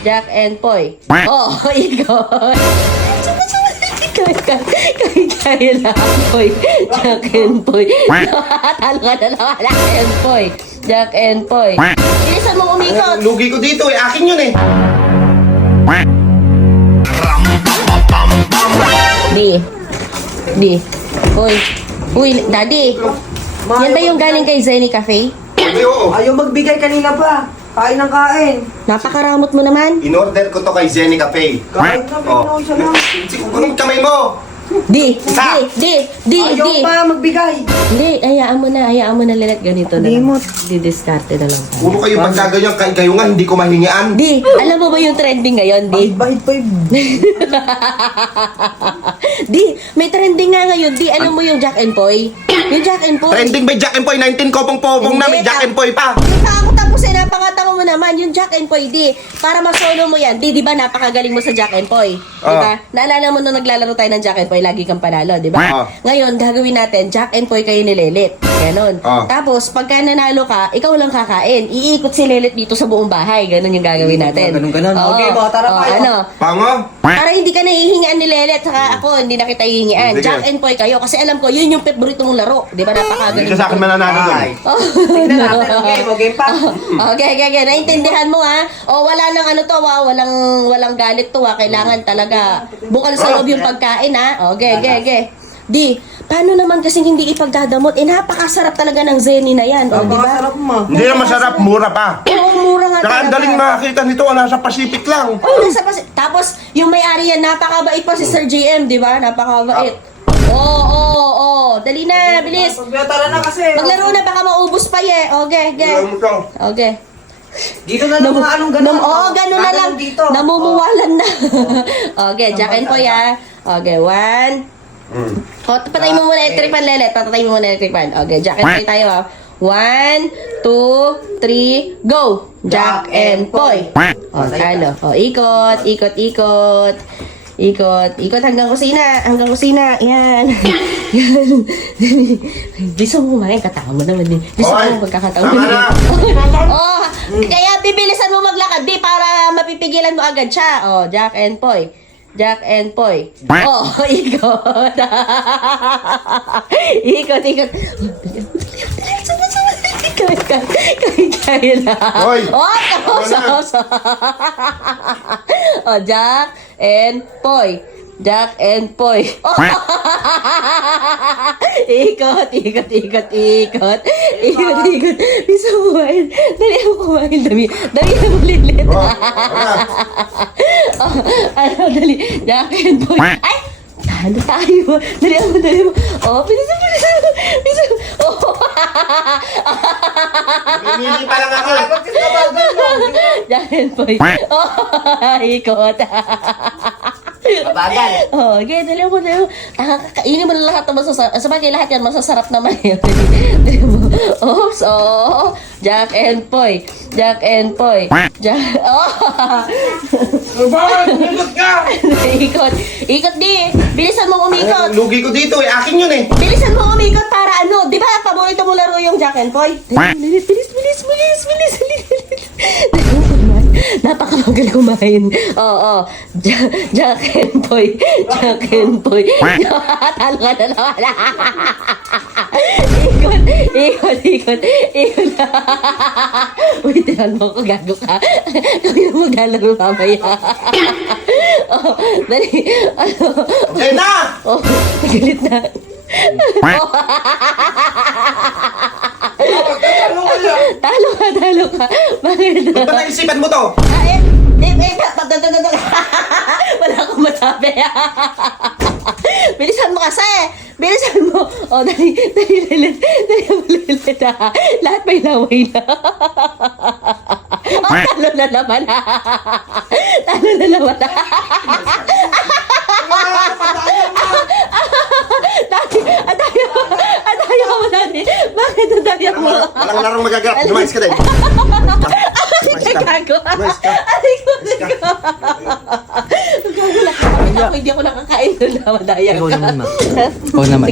Jack and Poy. Oh, ikot. Kaya lang, Poy. Jack and Poy. Talo ka na lang. Jack and Poy. Jack and Poy. Bilisan mo umikot. Lugi ko dito eh. Akin yun eh. Di. Uy, Daddy. Yan ba yung galing kay Zenny Cafe? Ay, oo. Ayaw magbigay kanina pa. Kain ng kain. Napakaramot mo naman. In-order ko to kay Zenny Cafe. Kain na, Oh. isa lang. Anong kamay mo? Di. Ayaw pa magbigay. Hindi, hayaan mo na Lilet, ganito na lang. Didiskarte na lang. Puro kayo pagkaganyan, kayo nga hindi ko mahingian. Di, alam mo ba yung trending ngayon, Di? Bahit pa yun. Di, may trending nga ngayon, Di, alam mo yung Jack and Poy? Yung Jack and Poy. Trending ba Jack and Poy? 19 kopong-popong na may Jack and Poy pa. Tapos napangatang mo naman, yung Jack and Poy, Di, para masolo mo yan, Di ba napakagaling mo sa Jack and Poy? Di ba? Naalala mo nung naglalaro tayo ng Jack and Poy, lagi kang panalo, di ba? Ngayon, gagawin natin, Jack and Poy kayo ni Lelet. Ganon. Tapos, pagka nanalo ka, ikaw lang kakain. Iikot si Lelet dito sa buong bahay. Ganon yung gagawin natin. Ganun. Okay, baka tara tayo. Ano? Pango? Para hindi ka nahihingian ni Lelet, saka ako, hindi na kita hihingian. Sige. Jack and Poy kayo. Kasi alam ko, yun yung favorite mong laro. Di ba? Napakagaling. Hindi sa akin mananalo doon. Ay. Tingnan natin. Okay pa. Okay. Naintindihan mo ha? O wala nang ano to ha? Walang galit to ha? Kailangan talaga bukal sa loob yung pagkain ha? Okay. Di, paano naman kasing hindi ipagdadamot? Napakasarap talaga ng Zenny na yan. O, di ba? Napakasarap mo. Hindi na masarap, mura pa. Oo, mura nga Saka ang talaga. daling makakita nito, nasa Pacific lang. Tapos, yung may-ari yan, napakabait pa si Sir JM, di ba? Napakabait. Oo. Dali na, bilis. Tara na kasi. Maglaro na, baka maubos pa eh. Okay. Alam mo to. Okay. Dito na lang mga anong ganun. Ganun na lang. Dito. Namumuwalan na. Okay, Jack and Poy ha. Okay, 1. Patayin mo muna electric fan, Lelet. Patayin mo muna electric fan. Okay, Jack and Poy tayo ha. 1, 2, 3, go! Jack and Poy. Talo. Ikot. Ikot hanggang kusina. Yan. Bisa mo kumain, katao mo naman din. Bisa mo magkakataon mo din. Kaya bibilisan mo maglakad, Di, para mapipigilan mo agad siya. Jack and Poy. Ikot. Ikot. Kaya lang. Hoy! Tapos. Jack and Poy. Ikot. Bisa mo kumain. Dali ako kumain. Dali na malilit. Dali. Jack and Poy. Ay! Talo tayo. Dali mo. Bilisan. Pumili pa lang ako. Jack and Poy. Ikot. Bagal. Okay, dali mo. Kainin mo na lahat ng masasarap. Sabagay, lahat yan masasarap naman. Oops, Jack and Poy. Ikot, Di. Bilisan mo umikot. Lugi ko dito eh. Akin yun eh. Bilisan mo umikot para ano. Di ba, paborito mo laro yung Jack and Poy? Bilis. Napakamagal kumain. Jack and Poy. Talo ka na naman. Ikot. Uy, tinan mo ko, gago ka. Kami na maglalaro mamaya. Dali. Jenna! Galit na. Talo ka. Bakit? Ba't ba naisipan mo to? Wala akong masabi. Bilisan mo kasi. Dali ulit. Lahat may laway na. Talo na naman. Adaya mo na ni. Bakit adaya mo? Walang larong magaganap. Lumayas ka din. Gago. Aray ko. Gago lang. Hindi ako nakakain doon na madaya ka. Ikaw naman.